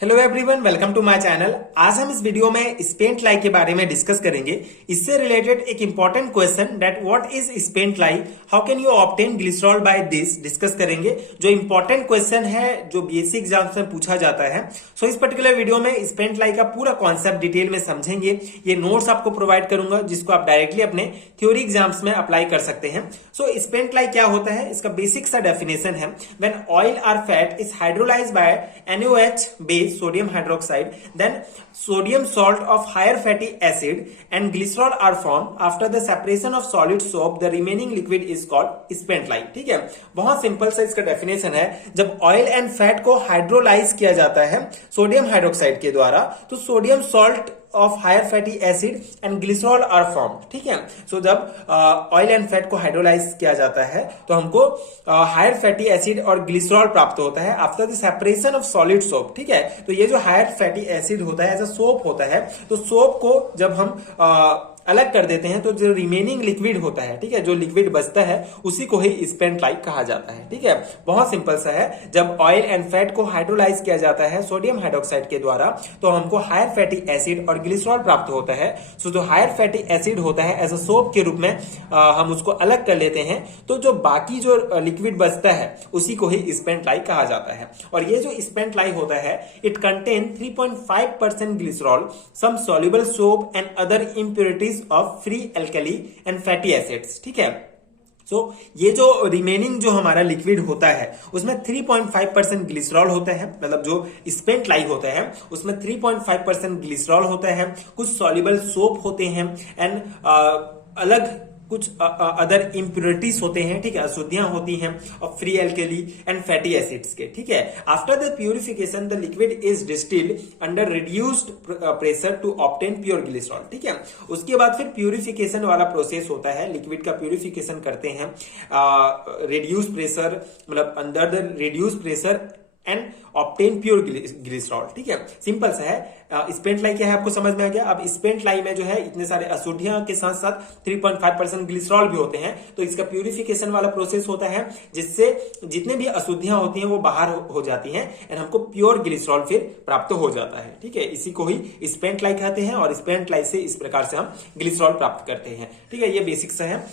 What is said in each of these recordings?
Hello everyone, welcome to my channel. आज हम इस वीडियो में स्पेंट लाई के बारे में डिस्कस करेंगे। इससे रिलेटेड एक important question that what is spent lye, how can you obtain glycerol by this discuss करेंगे। जो इंपॉर्टेंट क्वेश्चन है जो बीएससी एग्जाम्स में पूछा जाता है। सो इस पर्टिकुलर वीडियो में स्पेंट लाई का पूरा कॉन्सेप्ट डिटेल में समझेंगे। ये नोट्स आपको प्रोवाइड करूंगा जिसको आप डायरेक्टली अपने थ्योरी एग्जाम्स में अप्लाई कर सकते हैं। सो स्पेंट लाई क्या होता है, इसका बेसिक सा डेफिनेशन है, व्हेन ऑयल और fat is hydrolysed bye NaOH base sodium hydroxide, then sodium salt of higher fatty acid and glycerol are formed after the separation of solid soap. The remaining liquid is called spent lye। ठीक है, बहुत simple सा इसका definition है। जब oil and fat को hydrolyze किया जाता है सोडियम हाइड्रोक्साइड के द्वारा, तो sodium salt of higher fatty acid and glycerol are formed. ठीक है, सो जब ऑयल एंड फैट को हाइड्रोलाइज किया जाता है तो हमको हायर फैटी एसिड और ग्लिसरॉल प्राप्त होता है after the separation of solid soap. ठीक है, तो ये जो हायर फैटी एसिड होता है एज अ सोप होता है, तो सोप को जब हम अलग कर देते हैं तो जो रिमेनिंग लिक्विड होता है, ठीक है, जो लिक्विड बचता है उसी को ही स्पेंट लाई कहा जाता है। ठीक है, बहुत सिंपल सा है। जब ऑयल एंड फैट को हाइड्रोलाइज किया जाता है सोडियम हाइड्रोक्साइड के द्वारा, तो हमको हायर फैटी एसिड और ग्लिसरॉल प्राप्त होता है। सो जो हायर फैटी एसिड होता है एज अ सोप के रूप में हम उसको अलग कर लेते हैं, तो जो बाकी जो लिक्विड बचता है उसी को ही स्पेंट लाई कहा जाता है। और ये जो स्पेंट लाई होता है, it contain 3.5% glycerol, some soluble soap and other impurities of free alkali and fatty acids. ठीक है, सो ये जो रिमेनिंग जो हमारा लिक्विड होता है उसमें 3.5% ग्लिसरॉल होता है, मतलब जो स्पेंट लाई होता है उसमें 3.5% ग्लिसरॉल होता है, कुछ सॉल्युबल सोप होते हैं एंड अलग कुछ अदर इम्प्योरिटीज होते हैं। ठीक है, अशुद्धियां होती हैं और free alkali and fatty acids के। ठीक है, after the purification the liquid is distilled under reduced pressure to obtain pure glycerol. ठीक है, उसके बाद फिर प्यूरिफिकेशन वाला प्रोसेस होता है, लिक्विड का प्यूरिफिकेशन करते हैं रिड्यूस प्रेशर, मतलब under the reduce pressure and obtain pure glycerol. ठीक है, सिंपल सा है। स्पेंट लाई क्या है आपको समझ में आ गया। अब स्पेंट लाई में जो है इतने सारे अशुद्धियां के साथ साथ 3.5% ग्लिसरॉल भी होते हैं, तो इसका प्यूरिफिकेशन वाला प्रोसेस होता है जिससे जितने भी अशुद्धियां होती हैं वो बाहर हो जाती हैं एंड हमको प्योर ग्लिसरॉल फिर प्राप्त हो जाता है। ठीक है, इसी को ही स्पेंट लाई कहते हैं और स्पेंट लाई से इस प्रकार से हम ग्लिसरॉल प्राप्त करते हैं। ठीक है, ये बेसिक सा है।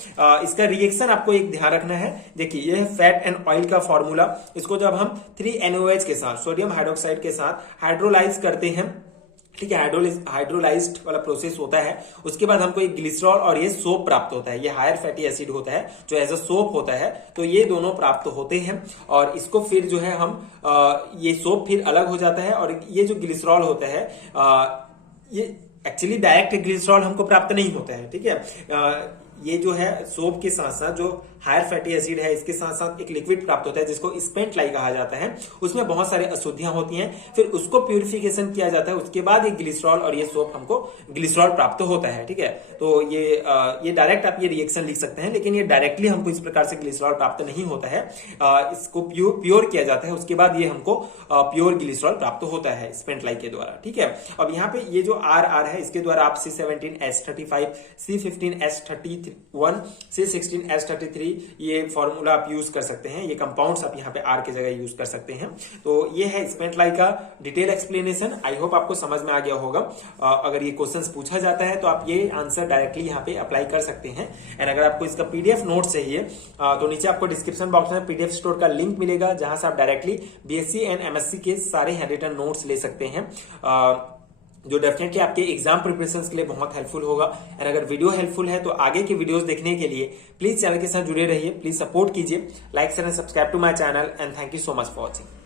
इसका रिएक्शन आपको एक ध्यान रखना है। देखिए, ये है फैट एंड ऑयल का फॉर्मूला। इसको जब हम 3NaOH के साथ सोडियम हाइड्रोक्साइड के साथ हाइड्रोलाइज करते हैं, ठीक है, हाइड्रोलाइज्ड वाला प्रोसेस होता है, उसके बाद हमको एक ग्लिसरॉल और ये सोप प्राप्त होता है। ये हायर फैटी एसिड होता है जो एज अ सोप होता है, तो ये दोनों प्राप्त होते हैं और इसको फिर जो है हम ये सोप फिर अलग हो जाता है और ये जो ग्लिसरॉल होता है ये एक्चुअली डायरेक्ट ग्लिसरॉल हमको प्राप्त नहीं होता है। ठीक है, ये जो है सोप के साथ साथ जो हायर फैटी एसिड है इसके साथ साथ एक लिक्विड प्राप्त होता है जिसको स्पेंट लाई कहा जाता है। उसमें बहुत सारे अशुद्धियां होती हैं, फिर उसको प्यूरिफिकेशन किया जाता है, उसके बाद ये ग्लिसरॉल और ये सोप हमको ग्लिसरॉल प्राप्त होता है। ठीक है, तो ये डायरेक्ट आप ये रिएक्शन लिख सकते हैं, लेकिन ये डायरेक्टली हमको इस प्रकार से ग्लिसरॉल प्राप्त नहीं होता है। इसको प्योर किया जाता है, उसके बाद ये हमको प्योर ग्लिसरॉल प्राप्त होता है स्पेंट लाई के द्वारा। ठीक है, अब यहाँ पे ये जो आर है इसके द्वारा आप C17H35, C15H31, C16H33 ये फॉर्मूला आप यूज कर सकते हैं। ये कंपाउंड्स आप यहाँ पे आर की जगह यूज कर सकते हैं। तो ये है स्पेंट लाई का डिटेल एक्सप्लेनेशन। आई होप आपको समझ में आ गया होगा। अगर ये क्वेश्चंस पूछा जाता है तो आप ये आंसर डायरेक्टली यहाँ पे अप्लाई कर सकते हैं। एंड अगर आपको इसका पीडीएफ नोट चाहिए तो नीचे आपको डिस्क्रिप्शन बॉक्स में पीडीएफ स्टोर का लिंक मिलेगा, जहां से आप डायरेक्टली बीएससी एंड एमएससी के सारे हैंड रिटन नोट्स ले सकते हैं, जो डेफिनेटली आपके एग्जाम प्रिपरेशन के लिए बहुत हेल्पफुल होगा। और अगर वीडियो हेल्पफुल है तो आगे के वीडियोस देखने के लिए प्लीज चैनल के साथ जुड़े रहिए, प्लीज सपोर्ट कीजिए, like share and subscribe to my channel and thank you so much for watching.